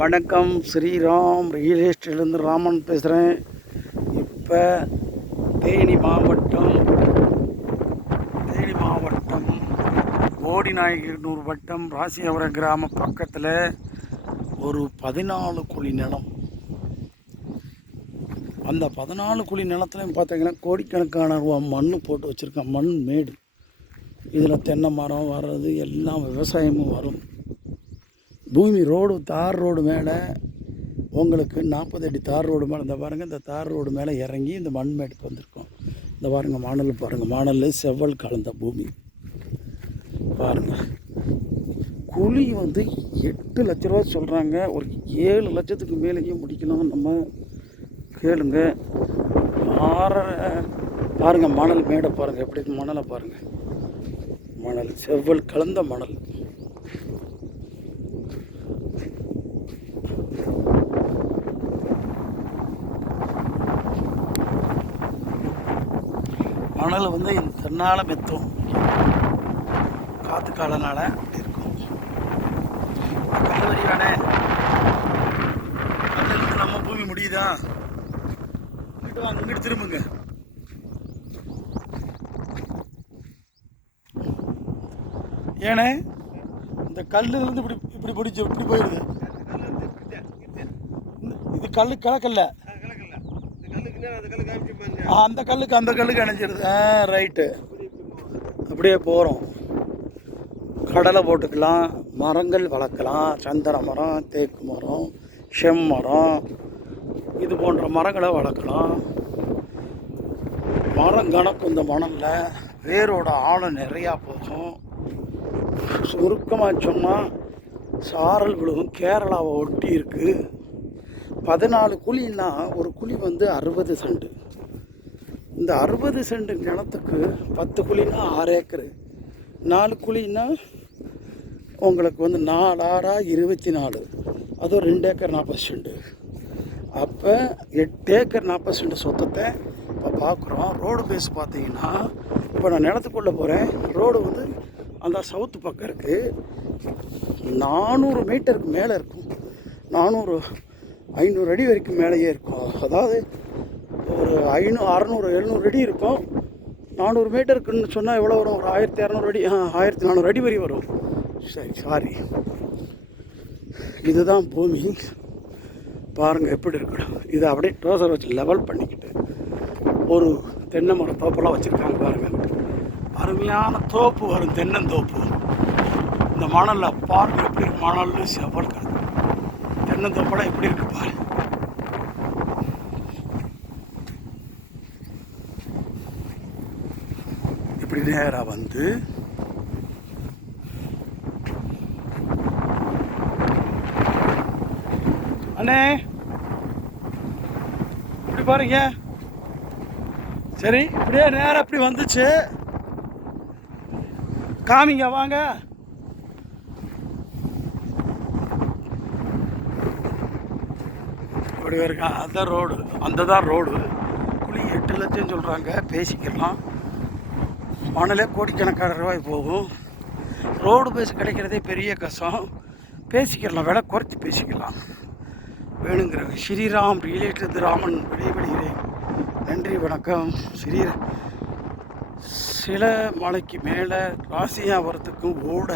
வணக்கம், ஸ்ரீராம் ரியல் எஸ்டேட்லேருந்து ராமன் பேசுகிறேன். இப்போ தேனி மாவட்டம் போடிநாயக்கனூர் வட்டம் ராசியாபுரம் கிராம பக்கத்தில் ஒரு 14 குழி நிலம். அந்த 14 குழி நிலத்துலையும் பார்த்தீங்கன்னா கோடிக்கணக்கான ரூபா மண் போட்டு வச்சுருக்கேன். மண் மேடு. இதில் தென்னை மரம் வர்றது எல்லாம் விவசாயமும் வரும். பூமி ரோடு, தார் ரோடு மேலே உங்களுக்கு 40 அடி தார் ரோடு மேலே இந்த பாருங்கள். இந்த தார் ரோடு மேலே இறங்கி இந்த மண் மேடுக்கு வந்திருக்கோம். இந்த பாருங்கள் மணல், பாருங்கள் மணல் செவ்வல் கலந்த பூமி பாருங்கள். குழி 8 லட்ச ரூபா சொல்கிறாங்க. ஒரு 7 லட்சத்துக்கு மேலேயும் முடிக்கணும். நம்ம கேளுங்க. பாருங்கள் மணல் மேடை பாருங்கள், எப்படி மணலை பாருங்கள். மணல் செவ்வல் கலந்த மணல். மணல் இந்த தன்னால் மெத்தும், காற்று காலனால் அப்படி இருக்கும். கல்லூரி வேணே கல்லிருந்து நம்ம பூமி முடியுதா? அங்கிட்டு திரும்புங்க. ஏனே இந்த கல்லிருந்து இப்படி இப்படி பிடிச்சி இப்படி போயிடுது. இது கல்லு கலக்கல்ல, அந்த கல்லுக்கு அணைஞ்சிருது. ரைட்டு. அப்படியே போகிறோம். கடலை போட்டுக்கலாம், மரங்கள் வளர்க்கலாம். சந்தன மரம், தேக்கு மரம், செம்மரம், இது போன்ற மரங்களை வளர்க்கலாம். மரம் கணக்கு இந்த மணலில் வேரோட ஆழம் நிறையா போகும். சுருக்கமாக சொன்னால் சாரல் விழுகும். கேரளாவை ஒட்டி இருக்குது. 14 குழின்னா ஒரு குழி 60 சென்ட். இந்த 60 சென்ட் நிலத்துக்கு 10 குழின்னா 6 ஏக்கரு. 4 குழின்னா உங்களுக்கு 4 6 24. அதுவும் 2 ஏக்கர் 40 சென்ட். அப்போ 8 ஏக்கர் 40 சென்ட் சொத்தத்தை இப்போ பார்க்குறோம். ரோடு பேஸ் பார்த்தீங்கன்னா இப்போ நான் நிலத்துக்குள்ளே போகிறேன். ரோடு அந்த சவுத்து பக்கம் இருக்குது. 400 மீட்டருக்கு மேலே இருக்கும். 500 அடி வரைக்கும் மேலேயே இருக்கும். அதாவது ஒரு 500 600 700 அடி இருக்கும். 400 மீட்டருக்குன்னு சொன்னால் எவ்வளோ வரும்? ஒரு 1200 அடி, 1400 அடி வரை வரும். சாரி, இதுதான் பூமி. பாருங்கள் எப்படி இருக்கணும். இதை அப்படியே டோசர் வச்சு லெவல் பண்ணிக்கிட்டு ஒரு தென்னை மரம் தோப்பெல்லாம் வச்சுருக்காங்க பாருங்கள். அருமையான தோப்பு வரும், தென்னந்தோப்பு. இந்த மணலில் பாருங்கள் எப்படி இருக்கு. மணல் செவ்வல் கலந்து தென்னந்தோப்பெல்லாம் எப்படி இருக்கு பாரு. இப்படி நேராக அண்ணே இப்படி பாருங்க. சரி, இப்படியே நேரம் அப்படி வந்துச்சு. காமிங்க வாங்க. இப்படி இருக்கா. அதுதான் ரோடு. தான் ரோடு. குழி 8 லட்சம் சொல்கிறாங்க. பேசிக்கலாம். மணலே கோடிக்கணக்கான ரூபாய் போகும். ரோடு பேஸ் கிடைக்கிறதே பெரிய கஷ்டம். பேசிக்கலாம், விலை குறைச்சி பேசிக்கலாம். வேணுங்கிற ஸ்ரீராம் ரியல் எஸ்டேட் ராமன் விடைபெறுகிறேன். நன்றி, வணக்கம். சில மலைக்கு மேலே ராசியாபுரத்துக்கும் ஓட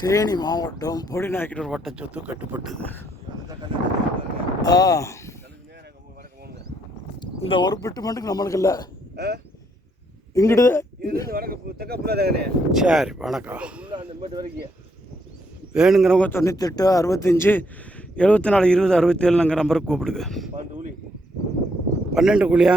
தேனி மாவட்டம் போடிநாயக்கனூர் வட்ட சொத்து கட்டுப்பட்டது. இந்த ஒரு பிட்டு மட்டும் நம்மளுக்கு இல்லை. இங்கிட்டு சரி, வணக்கம். வேணுங்கிறவங்க 98 65 74 20 67 நம்பருக்கு கூப்பிடுங்க. 12 குழியா?